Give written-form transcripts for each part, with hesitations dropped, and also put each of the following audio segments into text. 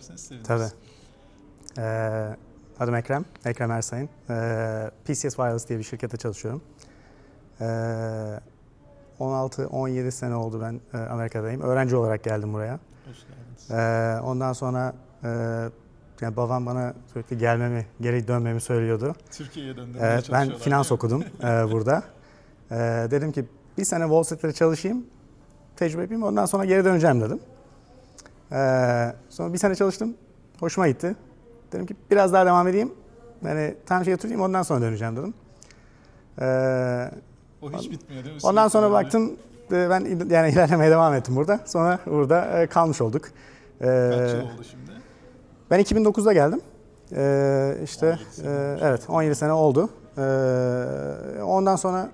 Seviniriz. Tabii. Adım Ekrem Ersayın. PCS Wireless diye bir şirkette çalışıyorum. 16-17 sene oldu ben Amerika'dayım. Öğrenci olarak geldim buraya. Hoş geldiniz. Ondan sonra yani babam bana sürekli geri dönmemi söylüyordu. Türkiye'ye döndürmeye Ben çalışıyorlar. finans okudum burada. Dedim ki bir sene Wall Street'te çalışayım, tecrübe yapayım, ondan sonra geri döneceğim dedim. Sonra bir sene çalıştım, hoşuma gitti. Dedim ki biraz daha devam edeyim, yani tam şey oturayım, ondan sonra döneceğim dedim. O hiç bitmiyor değil mi? Ondan sonra Sürekli baktım, ben yani ilerlemeye devam ettim burada. Sonra burada kalmış olduk. böyle. Kaç yıl oldu şimdi? Ben 2009'da geldim. 17 sene olmuş. Evet, 17 sene oldu. Ondan sonra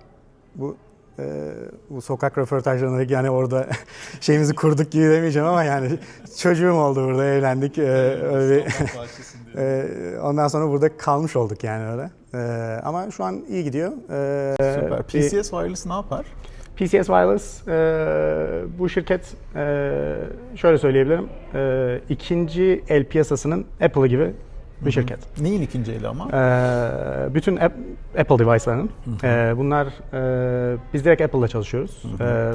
bu sokak röportajlarındaki yani orada şeyimizi kurduk gibi demeyeceğim ama yani çocuğum oldu burada, evlendik. Öyle İstanbul bahçesinde. ondan sonra burada kalmış olduk yani öyle. Ama şu an iyi gidiyor. Süper. PCS Wireless ne yapar? PCS Wireless bu şirket şöyle söyleyebilirim. İkinci el piyasasının Apple'ı gibi bir şirket. Neyin ikinci eli ama? Bütün Apple device'larının. Bunlar biz direkt Apple'la çalışıyoruz.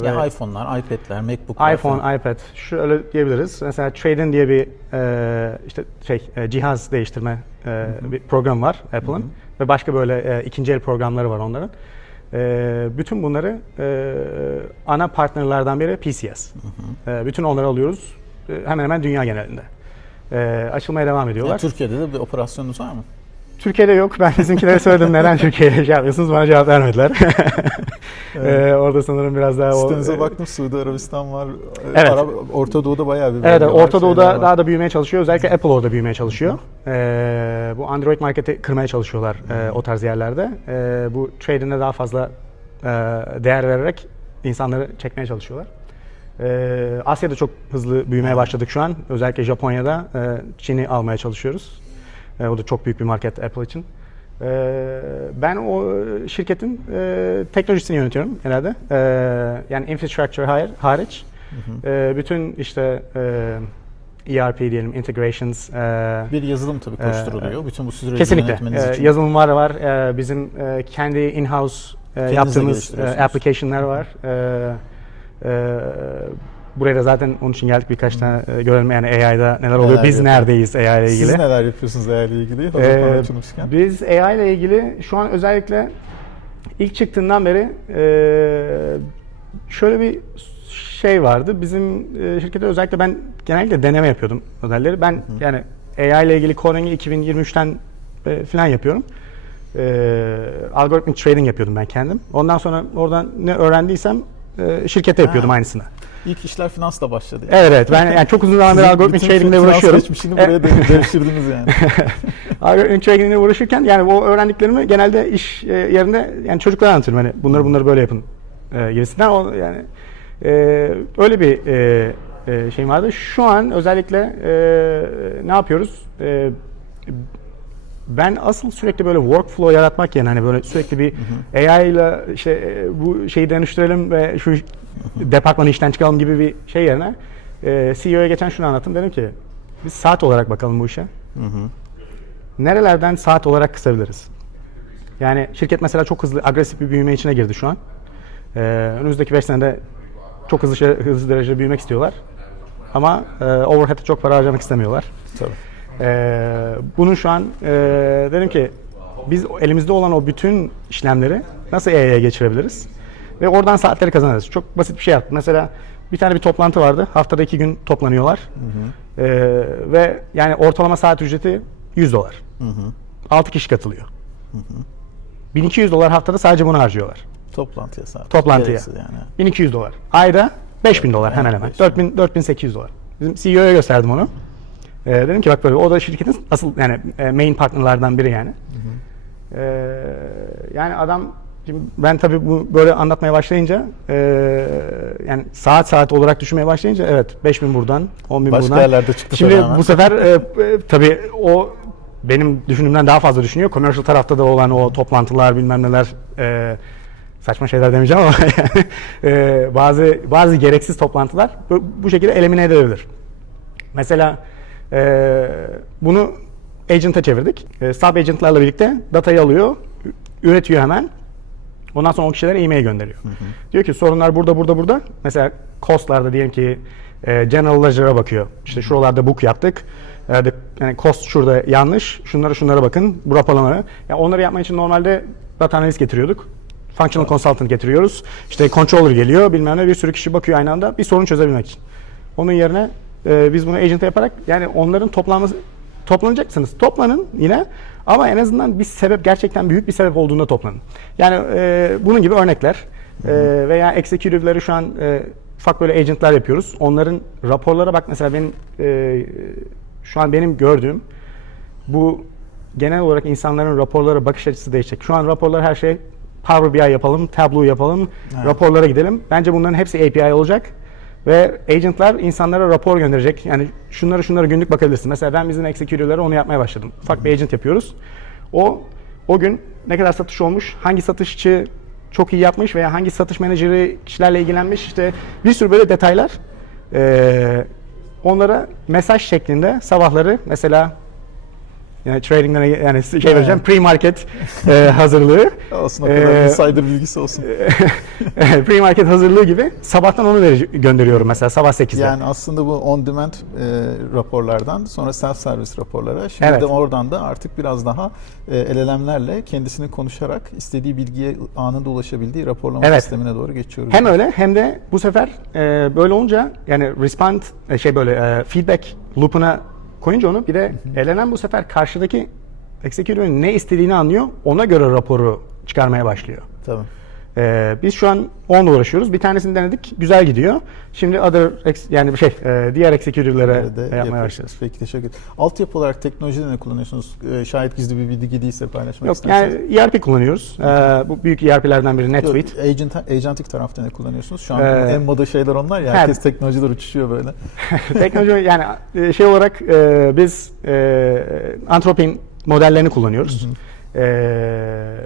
Ya iPhone'lar, iPad'ler, MacBook'lar. iPhone, iPad şöyle diyebiliriz. Mesela Trade-in diye bir cihaz değiştirme bir program var Apple'ın ve başka böyle ikinci el programları var onların. Bütün bunları ana partnerlerden biri PCS. Bütün onları alıyoruz hemen hemen dünya genelinde. Açılmaya devam ediyorlar. Yani Türkiye'de de bir operasyonunuz var mı? Türkiye'de yok. Ben bizimkilere söyledim neden Türkiye'de şey yapıyorsunuz, bana cevap vermediler. Orada sanırım biraz daha Sitenize baktım, Suudi Arabistan var. Evet. Orta Doğu'da bayağı bir Evet, bölge var, Orta Doğu'da şeyler var. daha da büyümeye çalışıyor. Özellikle Apple orada büyümeye çalışıyor. Bu Android marketi kırmaya çalışıyorlar o tarz yerlerde. Bu trading'e daha fazla değer vererek insanları çekmeye çalışıyorlar. Asya'da çok hızlı büyümeye başladık şu an. Özellikle Japonya'da Çin'i almaya çalışıyoruz. O da çok büyük bir market Apple için. Ben o şirketin teknolojisini yönetiyorum genelde. Yani infrastructure hariç. Bütün işte ERP diyelim, integrations. Bir yazılım tabii koşturuluyor. Bütün bu süreci Kesinlikle. yönetmeniz için. Yazılımlar var. Bizim kendi in-house yaptığımız geliştiriyorsunuz. application'lar var. Buraya da zaten onun için geldik, birkaç tane görelim yani AI'da neler oluyor. Biz yapıyor? neredeyiz AI ile ilgili? Siz neler yapıyorsunuz AI ile ilgili? Hazır konu açılmışken. Biz AI ile ilgili şu an özellikle ilk çıktığından beri şöyle bir şey vardı. Bizim şirkette özellikle ben genellikle deneme yapıyordum modelleri. Ben yani AI ile ilgili coding'i 2023'ten falan yapıyorum. Algoritmik trading yapıyordum ben kendim. Ondan sonra oradan ne öğrendiysem şirkette yapıyordum aynısını. İlk işler finansla başladı. Evet, ben yani çok uzun zamandır algoritmik tradingle uğraşıyorum. Geçmişini buraya devşirdiniz yani. Algoritmik tradingle uğraşırken yani o öğrendiklerimi genelde iş yerinde yani çocuklara anlatıyorum. Hani bunları böyle yapın gibisinden. Yani öyle bir şeyim vardı. Şu an özellikle ne yapıyoruz? Ben asıl sürekli böyle workflow yaratmak yerine hani böyle sürekli bir AI ile işte bu şeyi dönüştürelim ve şu departmanı işten çıkalım gibi bir şey yerine CEO'ya geçen şunu anlattım. Dedim ki biz saat olarak bakalım bu işe. Nerelerden saat olarak kısabiliriz? Yani şirket mesela çok hızlı, agresif bir büyüme içine girdi şu an. Önümüzdeki 5 senede çok hızlı derecede büyümek istiyorlar. Ama overhead'e çok para harcamak istemiyorlar. Tabii. Bunun şu an dedim ki biz elimizde olan o bütün işlemleri nasıl AI'ye geçirebiliriz ve oradan saatleri kazanırız. Çok basit bir şey yaptım. Mesela bir toplantı vardı. Haftada 2 gün toplanıyorlar. Ve yani ortalama saat ücreti $100. 6 kişi katılıyor. $1200 haftada sadece bunu harcıyorlar. Toplantıya saat. Toplantıya. Yani. $1200. Ayda $5000 hemen hemen. $4800. Bizim CEO'ya gösterdim onu. Dedim ki bak böyle, o da şirketin asıl yani main partnerlardan biri yani. Yani adam, şimdi ben tabii bu böyle anlatmaya başlayınca yani saat olarak düşünmeye başlayınca evet 5000 buradan, 10.000 Başka buradan. yerlerde çıktı Şimdi tamamen. bu sefer tabii o benim düşündüğümden daha fazla düşünüyor. Commercial tarafta da olan o toplantılar bilmem neler saçma şeyler demeyeceğim ama yani bazı gereksiz toplantılar bu şekilde elimine edilebilir. Mesela Bunu agent'a çevirdik. Sub agent'larla birlikte datayı alıyor, üretiyor hemen. Ondan sonra o kişilere e-mail gönderiyor. Diyor ki sorunlar burada. Mesela cost'larda diyelim ki general ledger'a bakıyor. İşte şuralarda book yaptık. Yani cost şurada yanlış. Şunlara bakın. Bu raporlamaları. Yani onları yapmak için normalde data analyst getiriyorduk. Functional consultant getiriyoruz. İşte controller geliyor. Bilmem ne, bir sürü kişi bakıyor aynı anda bir sorun çözebilmek için. Onun yerine biz bunu agent'a yaparak, yani onların toplanacaksınız. Toplanın yine, ama en azından bir sebep, gerçekten büyük bir sebep olduğunda toplanın. Yani bunun gibi örnekler veya executive'leri şu an ufak böyle agent'lar yapıyoruz. Onların raporlara bak, mesela benim şu an benim gördüğüm bu genel olarak insanların raporlara bakış açısı değişecek. Şu an raporlar her şey Power BI yapalım, Tableau yapalım, raporlara gidelim. Bence bunların hepsi API olacak. Ve agentlar insanlara rapor gönderecek. Yani şunları günlük bakabilirsin. Mesela ben bizim executive'lere onu yapmaya başladım. Ufak bir agent yapıyoruz. O gün ne kadar satış olmuş, hangi satışçı çok iyi yapmış veya hangi satış menajeri kişilerle ilgilenmiş, işte bir sürü böyle detaylar. Onlara mesaj şeklinde sabahları, mesela yani trading'den, yani vereceğim, pre-market hazırlığı. Olsun, o kadar insider bilgisi olsun. Pre-market hazırlığı gibi sabahtan onu gönderiyorum mesela sabah 8'de. Yani aslında bu on demand raporlardan sonra self service raporlara, şimdi de oradan da artık biraz daha LLM'lerle kendisini konuşarak istediği bilgiye anında ulaşabildiği raporlama sistemine doğru geçiyoruz. Hem öyle hem de bu sefer böyle olunca, yani respond feedback loop'una koyunca onu, bir de LLM bu sefer karşıdaki executive'in ne istediğini anlıyor. Ona göre raporu çıkarmaya başlıyor. Tabii. Biz şu an onunla uğraşıyoruz. Bir tanesini denedik. Güzel gidiyor. Şimdi diğer executive'lere yapmaya başlıyoruz. Peki, teşekkür ederim. Altyapı olarak teknolojide ne kullanıyorsunuz? Şayet gizli bir bilgi değilse paylaşmak Yok, isterseniz. yani ERP kullanıyoruz. Bu büyük ERP'lerden biri NetSuite. Agentic tarafta ne kullanıyorsunuz? Şu an en moda şeyler onlar ya. Herkes teknolojiler uçuşuyor böyle. Teknoloji, yani olarak biz Anthropic'in modellerini kullanıyoruz.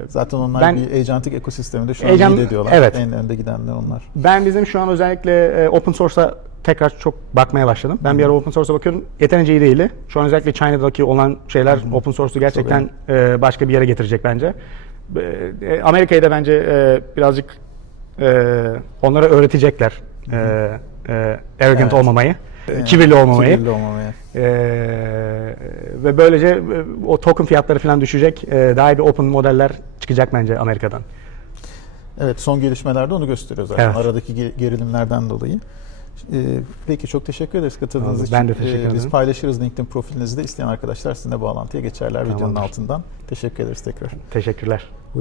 Zaten onlar bir agentic ekosisteminde şu an lead ediyorlar. Evet. En önde gidenler onlar. Ben bizim şu an özellikle open source'a tekrar çok bakmaya başladım. Ben bir ara open source'a bakıyordum. Yeterince iyi değildi. Şu an özellikle China'daki olan şeyler open source'u gerçekten başka bir yere getirecek bence. Amerika'yı da bence birazcık onlara öğretecekler arrogant olmamayı. Kibirli olmamayı. Ve böylece o token fiyatları falan düşecek. Daha iyi bir open modeller çıkacak bence Amerika'dan. Evet, son gelişmelerde onu gösteriyor zaten. Aradaki gerilimlerden dolayı. Peki, çok teşekkür ederiz katıldığınız için. Ben de teşekkür ederim. Biz paylaşırız LinkedIn profilinizi de. İsteyen arkadaşlar sizinle bağlantıya geçerler videonun altından. Teşekkür ederiz tekrar. Teşekkürler.